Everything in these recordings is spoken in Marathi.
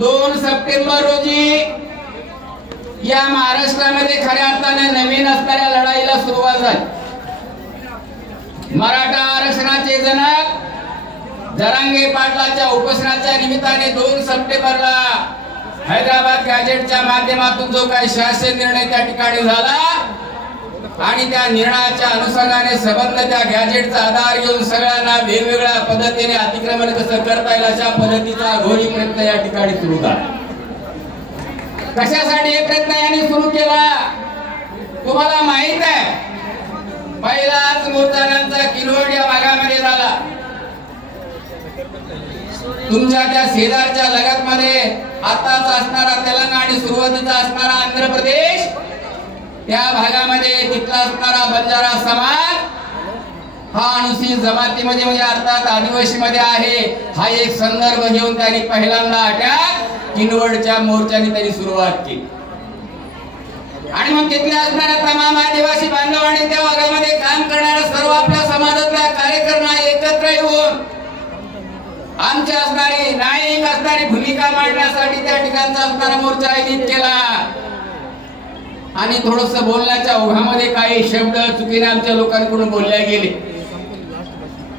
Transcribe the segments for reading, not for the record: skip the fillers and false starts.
2 सप्टेंबर रोजी या महाराष्ट्रामध्ये खऱ्या अर्थाने नवीन असणाऱ्या लढाईला सुरुवात झाली। मराठा आरक्षणाचे जनक जरांगे पाटलाच्या उपोषणाच्या निमित्ताने 2 सप्टेंबरला हैदराबाद गॅजेटच्या माध्यमातून जो काही शासन निर्णय त्या ठिकाणी झाला आणि त्या निर्णयाच्या अनुषंगाने संबंध त्या गॅजेटचा आधार घेऊन सगळ्यांना वेगवेगळ्या पद्धतीने अतिक्रमण कसं करता येईल अशा पद्धतीचा घोरी प्रयत्न या ठिकाणी सुरू झाला। कशासाठी हे प्रयत्न यांनी सुरू केला तुम्हाला माहित आहे? पहिलाच मोर्चांचा किनवट या भागामध्ये झाला। तुमच्या त्या शेजारच्या लगतमध्ये आताच असणारा तेलंगणा आणि सुरुवातीचा असणारा आंध्र प्रदेश त्या भागामध्ये तिथला असणारा बंजारा समाज हा अनुसूचित जमातीमध्ये म्हणजे अर्थात आदिवासी मध्ये आहे हा एक संदर्भ घेऊन त्यांनी पहिल्यांदा अटॅक किनवटच्या मोर्चाने त्यांनी सुरुवात केली आणि मग तिथल्या असणाऱ्या तमाम आदिवासी बांधवांनी त्या भागामध्ये काम करणाऱ्या सर्व आपल्या समाजातल्या कार्यकर्त्यांना एकत्र येऊन आमची असणारी न्यायिक असणारी भूमिका मांडण्यासाठी त्या ठिकाणचा असणारा मोर्चा आयोजित केला आणि थोडस बोलण्याच्या ओघामध्ये काही शब्द चुकीने आमच्या लोकांकडून बोलले गेले।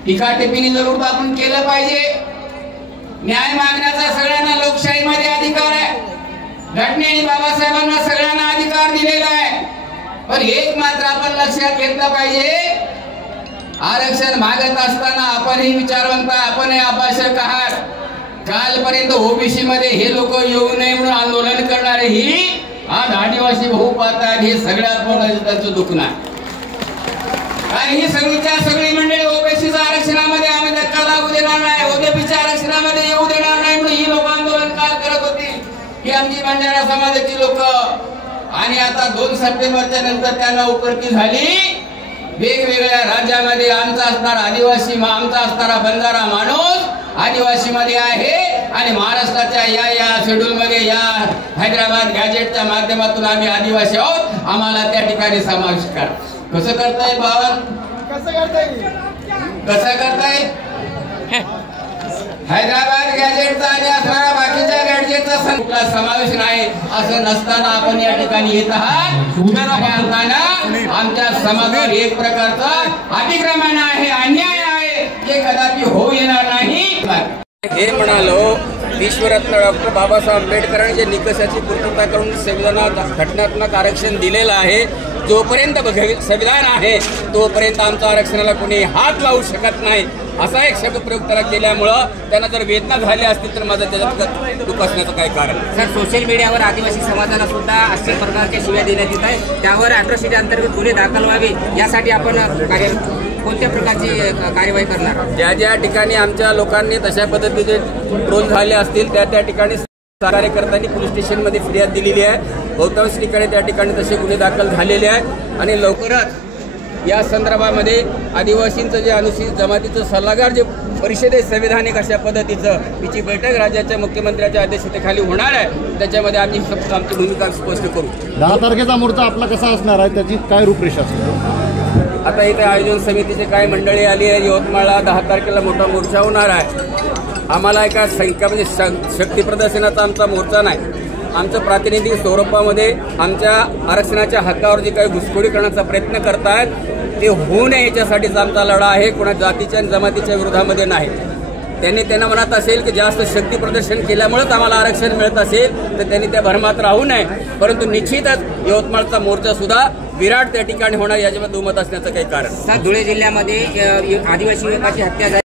टीका टिप्पणी जरूर आपण केलं पाहिजे। न्याय मागण्याचा सगळ्यांना लोकशाहीमध्ये अधिकार आहे। घटनेने बाबासाहेबांना सगळ्यांना अधिकार दिलेला आहे, पण एक मात्र आपण लक्षात घेतलं पाहिजे, आरक्षण मागत असताना आपणही विचारवंत आपणही अभ्यासक आहात। कालपर्यंत ओबीसी मध्ये हे लोक येऊ नये म्हणून आंदोलन करणारे ही आज आदिवासी भाऊ पाहतात हे सगळ्यात मोठं त्यांचं दुःख नाही। आणि ही सगळीच्या सगळी मंडळी ओबीसीच्या आरक्षणामध्ये आम्ही धक्का लागू देणार नाही, ओबीसीच्या आरक्षणामध्ये येऊ देणार नाही म्हणून ही लोक आंदोलन काल करत होती ही आमची बंजारा समाजाची लोक। आणि आता 2 सप्टेंबरच्या नंतर त्यांना उपरती झाली वेगवेगळ्या राज्यामध्ये आमचा असणारा आदिवासी आमचा असणारा बंजारा माणूस आदिवासी मध्ये आहे आणि महाराष्ट्राच्या या शेड्यूल मध्ये या हैदराबाद गॅजेटच्या माध्यमातून आम्ही आदिवासी आहोत, आम्हाला त्या ठिकाणी समावेश करा। कसं करताय बावन कसं करताय? हैदराबाद गॅजेटचा आणि असणारा बाकीच्या गॅजेटचा समावेश नाही असं नसताना आपण या ठिकाणी येत आहात। आमच्या समाजावर एक प्रकारचा अतिक्रमण आहे, अन्याय आहे, जे कदापि होऊ येणार नाही। हे म्हणालो विश्वरत्न डॉक्टर बाबासाहेब आंबेडकरांनी जे निकषाची पूर्तता करून संविधानात घटनात्मक आरक्षण दिलेलं आहे, जोपर्यंत संविधान आहे तोपर्यंत आमच्या आरक्षणाला कोणी हात लावू शकत नाही असा एक शब्द प्रयोग त्याला केल्यामुळं त्यांना जर वेदना झाल्या असतील तर माझं त्याच्यात दुःख असण्याचं काय कारण? सर, सोशल मीडियावर आदिवासी समाजाला सुद्धा अशा प्रकारच्या शिव्या देण्यात येत आहे, त्यावर अॅट्रॉसिटी अंतर्गत गुन्हे दाखल व्हावे यासाठी आपण कोणत्या प्रकारची कार्यवाही करणार? ज्या ज्या ठिकाणी आमच्या लोकांनी तशा पद्धतीचे ट्रोल झाले असतील त्या ठिकाणी कार्यकर्त्यांनी पोलीस स्टेशनमध्ये फिर्याद दिलेली आहे। बहुतांश ठिकाणी त्या ठिकाणी तसे गुन्हे दाखल झालेले आहेत आणि लवकरच या संदर्भामध्ये आदिवासींचं जे अनुसूचित जमातीचं सल्लागार जे परिषद आहे संविधानिक अशा पद्धतीचं तिची बैठक राज्याच्या मुख्यमंत्र्यांच्या अध्यक्षतेखाली होणार आहे, त्याच्यामध्ये आम्ही आमची भूमिका स्पष्ट करू। 10 तारखेचा मोर्चा आपला कसा असणार आहे, त्याची काय रूपरेषा असणार? आता इथे आयोजन समितीची काय मंडळी आली आहे, यवतमाळला 10 तारखेला मोठा मोर्चा होणार आहे। आम्हाला एका संख्या म्हणजे शक्ती प्रदर्शनाचा आमचा मोर्चा नाही, आमचं प्रातिनिधिक स्वरूपामध्ये आमच्या आरक्षणाच्या हक्कावर जे काही घुसखोरी करण्याचा प्रयत्न करतायत ते होऊ नये याच्यासाठीच आमचा लढा आहे, कोणा जातीच्या आणि जमातीच्या विरोधामध्ये नाही। त्यांना म्हणत असेल की जास्त शक्ती प्रदर्शन केल्यामुळेच आम्हाला आरक्षण मिळत असेल तर त्यांनी त्या भरमात राहू नये, परंतु निश्चितच यवतमाळचा मोर्चा सुद्धा विराट त्या ठिकाणी होणार याच्यामध्ये दुमत असण्याचं काही कारण? धुळे जिल्ह्यामध्ये आदिवासी युवकाची हत्या झाली।